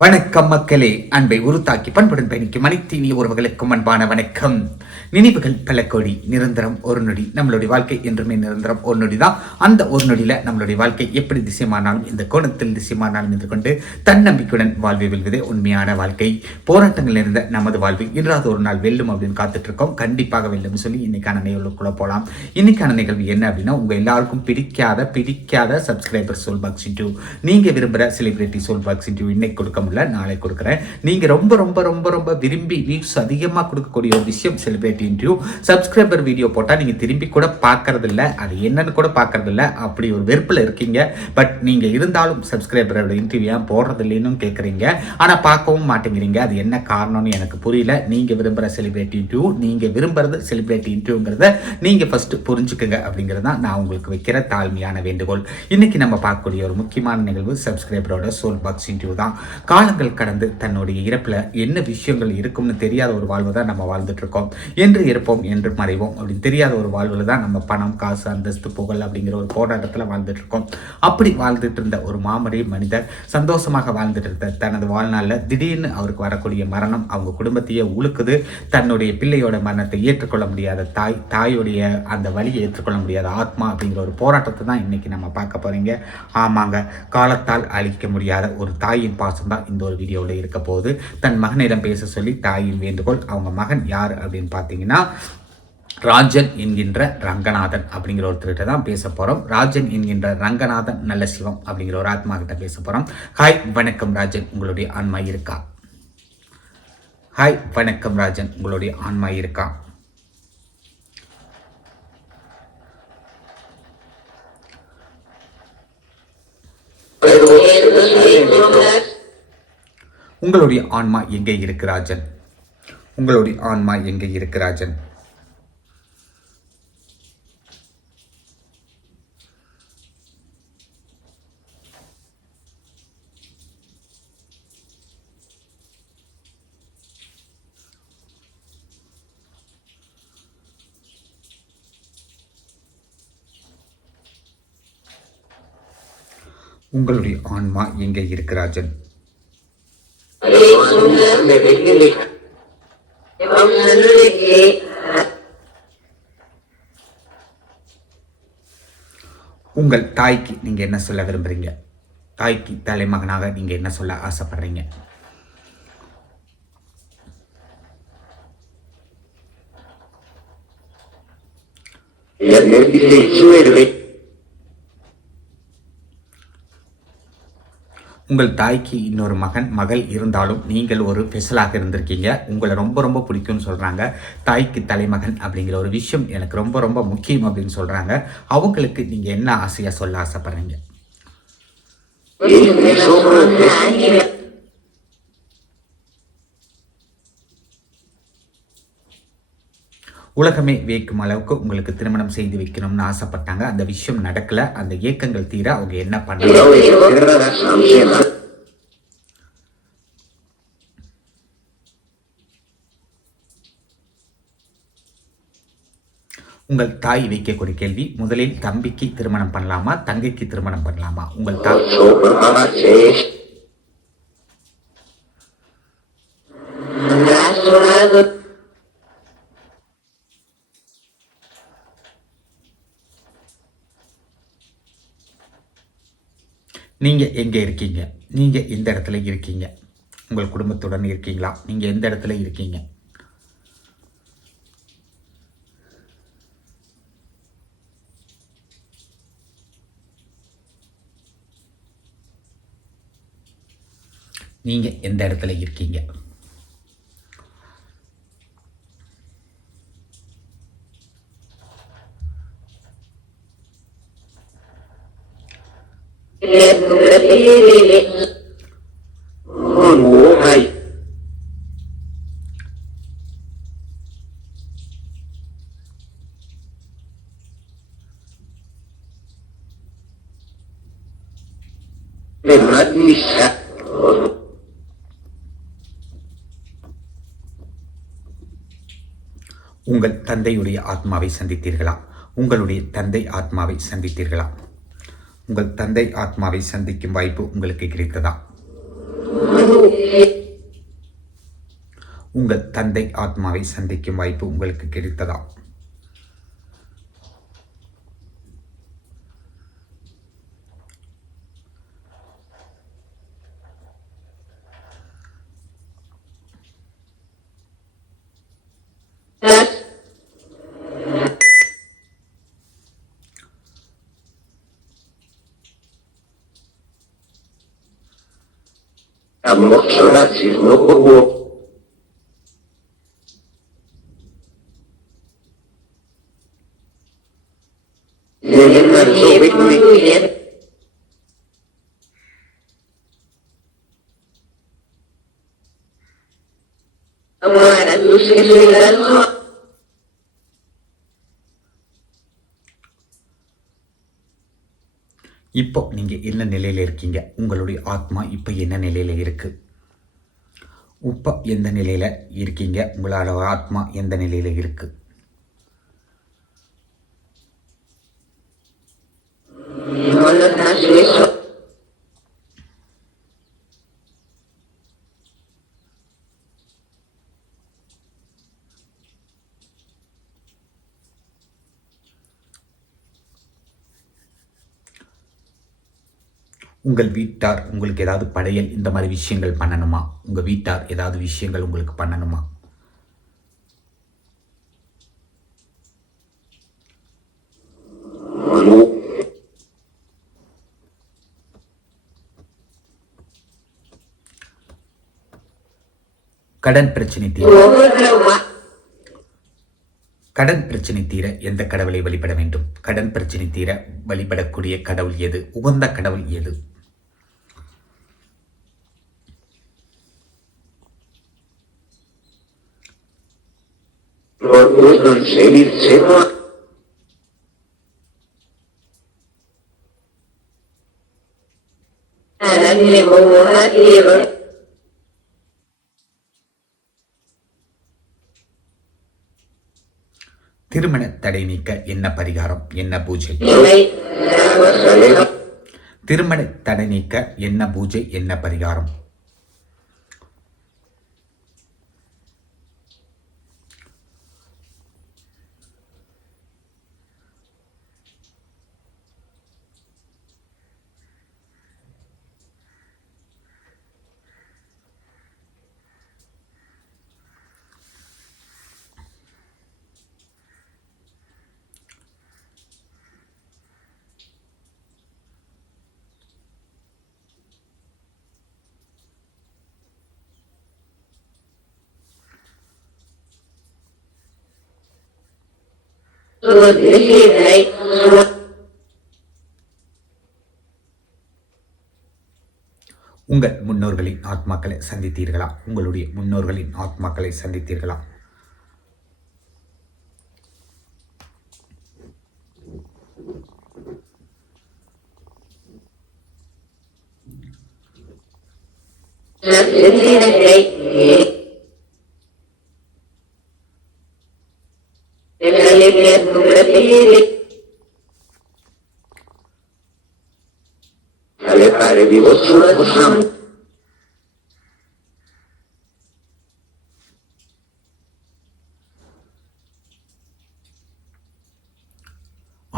வணக்கம் மக்களே. அன்பை உருத்தாக்கி பண்புடன் பயணிக்கும் அனைத்து இனிய உறவுகளுக்கும் அன்பான வணக்கம். நினைவுகள் பல கோடி நிரந்தரம் ஒரு நொடி. நம்மளுடைய வாழ்க்கை என்றுமே நிரந்தரம் ஒரு நொடி தான் அந்த ஒரு நொடியில நம்மளுடைய வாழ்க்கை எப்படி திசைமானாலும் இந்த கோணத்தில் திசைமானாலும் என்று கொண்டு தன்னம்பிக்கையுடன் வாழ்வை வெல்வதே உண்மையான வாழ்க்கை. போராட்டங்கள் இருந்த நமது வாழ்வு இன்றாவது ஒரு நாள் வெல்லும் அப்படின்னு காத்துட்டு இருக்கோம் கண்டிப்பாக வெல்லும் சொல்லி இன்னைக்கான நிகழ்வுக்குள்ள போகலாம் இன்னைக்கான நிகழ்வு என்ன அப்படின்னா உங்க எல்லாருக்கும் பிடிக்காத பிடிக்காத சப்ஸ்கிரைபர் சோல் பாக்ஸ் டூ நீங்க விரும்புகிற செலிபிரிட்டி சோல் பாக்ஸ் டூ இன்னைக்கு கொடுக்க முடியல நாளை கொடுக்குறேன். நீங்க ரொம்ப ரொம்ப ரொம்ப ரொம்ப விரும்பி வியூஸ் அதிகமாக கொடுக்கக்கூடிய ஒரு விஷயம் செலிபிரிட்டி இன்டர்வியூ சப்ஸ்கிரைபர் வீடியோ போட்டால் நீங்க திரும்பி கூட பார்க்கறது இல்ல அது என்னன்னு கூட பார்க்கறது அப்படி ஒரு வெறுப்பில் இருக்கீங்க. பட் நீங்க இருந்தாலும் சப்ஸ்கிரைபரோட இன்டர்வியூ ஏன் போடுறது இல்லைன்னு கேட்குறீங்க ஆனால் பார்க்கவும் மாட்டேங்கிறீங்க. அது என்ன காரணம்னு எனக்கு புரியல. நீங்க விரும்புகிற செலிபிரிட்டி இன்டர்வியூ நீங்க விரும்புறது செலிபிரிட்டி இன்டர்வியூங்கிறத நீங்க ஃபஸ்ட்டு புரிஞ்சுக்குங்க அப்படிங்கிறது தான் நான் உங்களுக்கு வைக்கிற தாழ்மையான வேண்டுகோள். இன்னைக்கு நம்ம பார்க்கக்கூடிய ஒரு முக்கியமான நிகழ்வு சப்ஸ்கிரைபரோட சோல் பாக்ஸ் இன்டர்வியூ தான். காலங்கள் கடந்து தன்னுடைய இறப்பில் என்ன விஷயங்கள் இருக்கும்னு தெரியாத ஒரு வாழ்வு தான் நம்ம வாழ்ந்துட்டுருக்கோம். என்று இருப்போம் என்று மறைவோம். அப்படின்னு தெரியாத ஒரு வாழ்வில் தான் நம்ம பணம் காசு அந்தஸ்து புகழ் அப்படிங்கிற ஒரு போராட்டத்தில் வாழ்ந்துட்டுருக்கோம். அப்படி வாழ்ந்துட்டு இருந்த ஒரு மாமரி மனிதர் சந்தோஷமாக வாழ்ந்துட்டு இருந்த தனது வாழ்நாளில் திடீர்னு அவருக்கு வரக்கூடிய மரணம் அவங்க குடும்பத்தையே உழுக்குது. தன்னுடைய பிள்ளையோட மரணத்தை ஏற்றுக்கொள்ள முடியாத தாய் தாயுடைய அந்த வழியை ஏற்றுக்கொள்ள முடியாத ஆத்மா அப்படிங்கிற ஒரு போராட்டத்தை தான் இன்னைக்கு நம்ம பார்க்க போகிறீங்க ஆமாங்க காலத்தால் அழிக்க முடியாத ஒரு தாயின் பாசம் தான் இந்த ஒரு வீடியோவில் இருக்க போகுது தன் மகனிடம் பேச சொல்லி தாயின் வேண்டுகோள் அவங்க மகன் யார்? அப்படின்னு பார்த்தீங்கன்னா ராஜன் என்கின்ற ரங்கநாதன் அப்படிங்கிற ஒருத்தர்கிட்ட தான் பேச போகிறோம் ராஜன் என்கின்ற ரங்கநாதன் நல்ல சிவம் அப்படிங்கிற ஒரு ஆத்மா கிட்ட பேச போகிறோம் ஹாய் வணக்கம் ராஜன். உங்களுடைய ஆன்மா இருக்கா? ஹாய் வணக்கம் ராஜன். உங்களுடைய ஆன்மா இருக்கா? உங்களுடைய ஆன்மா எங்கே இருக்கு ராஜன் உங்களுடைய ஆன்மா எங்கே இருக்கிறாஜன் உங்களுடைய ஆன்மா எங்கே இருக்கிறாஜன் உங்கள் தாய்க்கு நீங்க என்ன சொல்ல விரும்புறீங்க? தாய்க்கு தலைமகனாக நீங்க என்ன சொல்ல ஆசைப்படுறீங்க? உங்கள் தாய்க்கு இன்னொரு மகன் மகள் இருந்தாலும் நீங்கள் ஒரு ஸ்பெஷலாக இருந்திருக்கீங்க. உங்களை ரொம்ப ரொம்ப பிடிக்கும்னு சொல்கிறாங்க தாய்க்கு தலைமகன் அப்படிங்கிற ஒரு விஷயம் எனக்கு ரொம்ப ரொம்ப முக்கியம் அப்படின்னு சொல்கிறாங்க அவங்களுக்கு நீங்கள் என்ன ஆசையாக சொல்ல ஆசைப்படுறீங்க? உலகமே வியக்கும் அளவுக்கு உங்களுக்கு திருமணம் செய்து வைக்கணும்னு ஆசைப்பட்டாங்க. அந்த விஷயம் நடக்கல. அந்த இயக்கங்கள் தீர அவங்க என்ன பண்ணாங்க? உங்கள் தாய் வைக்கக்கூடிய கேள்வி முதலில் தம்பிக்கு திருமணம் பண்ணலாமா தங்கைக்கு திருமணம் பண்ணலாமா? உங்கள் தாய். நீங்கள் எங்கே இருக்கீங்க? நீங்கள் எந்த இடத்துல இருக்கீங்க? உங்கள் குடும்பத்துடன் இருக்கீங்களா? நீங்கள் எந்த இடத்துல இருக்கீங்க? நீங்கள் எந்த இடத்துல இருக்கீங்க? உங்கள் தந்தையுடைய ஆத்மாவை சந்தித்தீர்களா? உங்களுடைய தந்தை ஆத்மாவை சந்தித்தீர்களா? உங்கள் தந்தை ஆத்மாவை சந்திக்கும் வாய்ப்பு உங்களுக்கு கிடைத்ததா? உங்கள் தந்தை ஆத்மாவை சந்திக்கும் வாய்ப்பு உங்களுக்கு கிடைத்ததா? a moksha racji znowu było இப்போ நீங்கள் என்ன நிலையில் இருக்கீங்க? உங்களுடைய ஆத்மா இப்போ என்ன நிலையில் இருக்குது இப்போ எந்த நிலையில் இருக்கீங்க? உங்களோட ஆத்மா எந்த நிலையில இருக்கு? உங்கள் வீட்டார் உங்களுக்கு ஏதாவது படையல் இந்த மாதிரி விஷயங்கள் பண்ணணுமா? உங்கள் வீட்டார் ஏதாவது விஷயங்கள் உங்களுக்கு பண்ணணுமா? கடன் பிரச்சனை தீர. கடன் பிரச்சனை தீர எந்த கடவுளை வழிபட வேண்டும்? கடன் பிரச்சனை தீர வழிபடக்கூடிய கடவுள் எது? உகந்த கடவுள் எது? Seva. திருமண தடை நீக்க என்ன பரிகாரம்? என்ன பூஜை? திருமண தடை நீக்க என்ன பூஜை? என்ன பரிகாரம்? உங்கள் முன்னோர்களின் ஆத்மாக்களை சந்தித்தீர்களா? உங்களுடைய முன்னோர்களின் ஆத்மாக்களை சந்தித்தீர்களா? Alle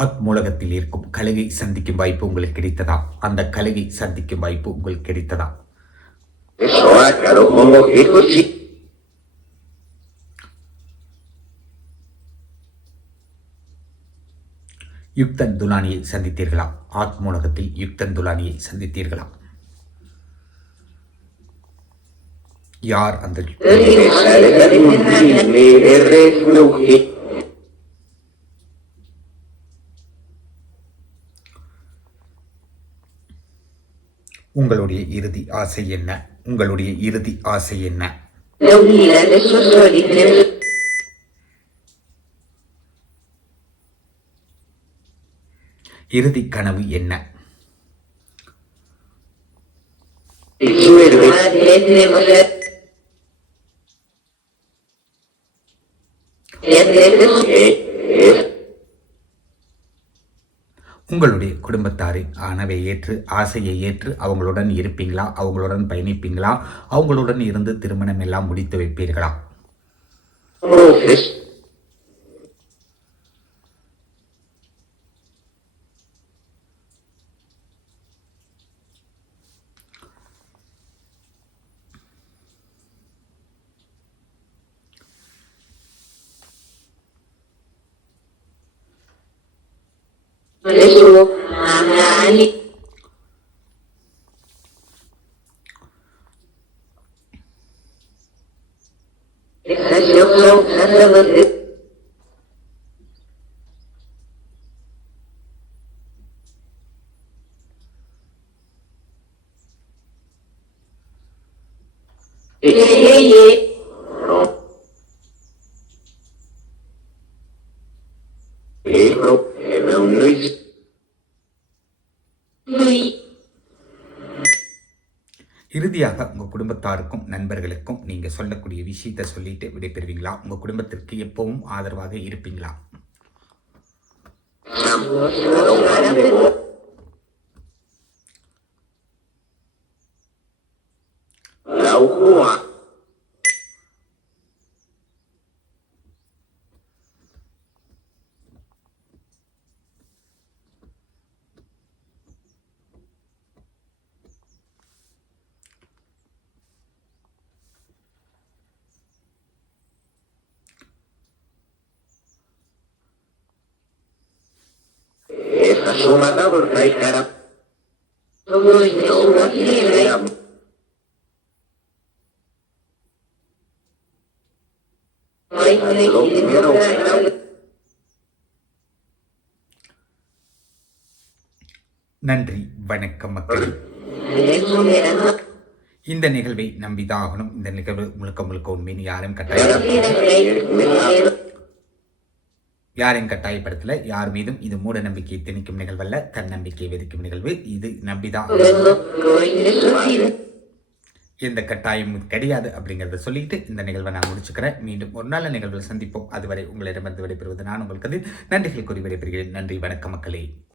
ஆத்மூலகத்தில் இருக்கும் கழுகை சந்திக்கும் வாய்ப்பு உங்களுக்கு கிடைத்ததா? அந்த கழுகை சந்திக்கும் வாய்ப்பு உங்களுக்கு கிடைத்ததா? யுக்தன் துலானியை சந்தித்தீர்களா? ஆத்மூலகத்தில் யுக்தன் துலானியை சந்தித்தீர்களா? யார் அந்த உங்களுடைய இறுதி ஆசை என்ன? உங்களுடைய இறுதி ஆசை என்ன? இறுதி கனவு என்ன? உங்களுடைய குடும்பத்தாரின் ஆனவை ஏற்று ஆசையை ஏற்று அவங்களுடன் இருப்பீங்களா? அவங்களுடன் பயணிப்பீங்களா? அவங்களுடன் இருந்து திருமணம் எல்லாம் முடித்து வைப்பீர்களா? Ebro, Luis. இறுதியாக உங்கள் குடும்பத்தாருக்கும் நண்பர்களுக்கும் நீங்கள் சொல்லக்கூடிய விஷயத்தை சொல்லிட்டு விடைபெறுவீங்களா? உங்கள் குடும்பத்திற்கு எப்பவும் ஆதரவாக இருப்பீங்களா? La Ujua. Esta suma dado நன்றி வணக்கம் மக்கள் இந்த நிகழ்வை நம்பிதான் ஆகணும் இந்த நிகழ்வு முழுக்க முழுக்க உண்மைன்னு யாரும் கட்டாயம் யாரையும் கட்டாயப்படுத்தல யார் மீதும் இது மூட நம்பிக்கையை திணிக்கும் நிகழ்வல்ல தன்னம்பிக்கையை விதிக்கும் நிகழ்வு. இது நம்பிதான். எந்த கட்டாயமும் கிடையாது அப்படிங்கிறத சொல்லிட்டு இந்த நிகழ்வை நான் முடிச்சுக்கிறேன். மீண்டும் ஒரு நல்ல நிகழ்வில் சந்திப்போம். அதுவரை உங்களிடமிருந்து விடைபெறுவது நான் உங்களுக்கு நன்றிகள் கூறி விடைபெறுகிறேன். நன்றி. வணக்க மக்களே.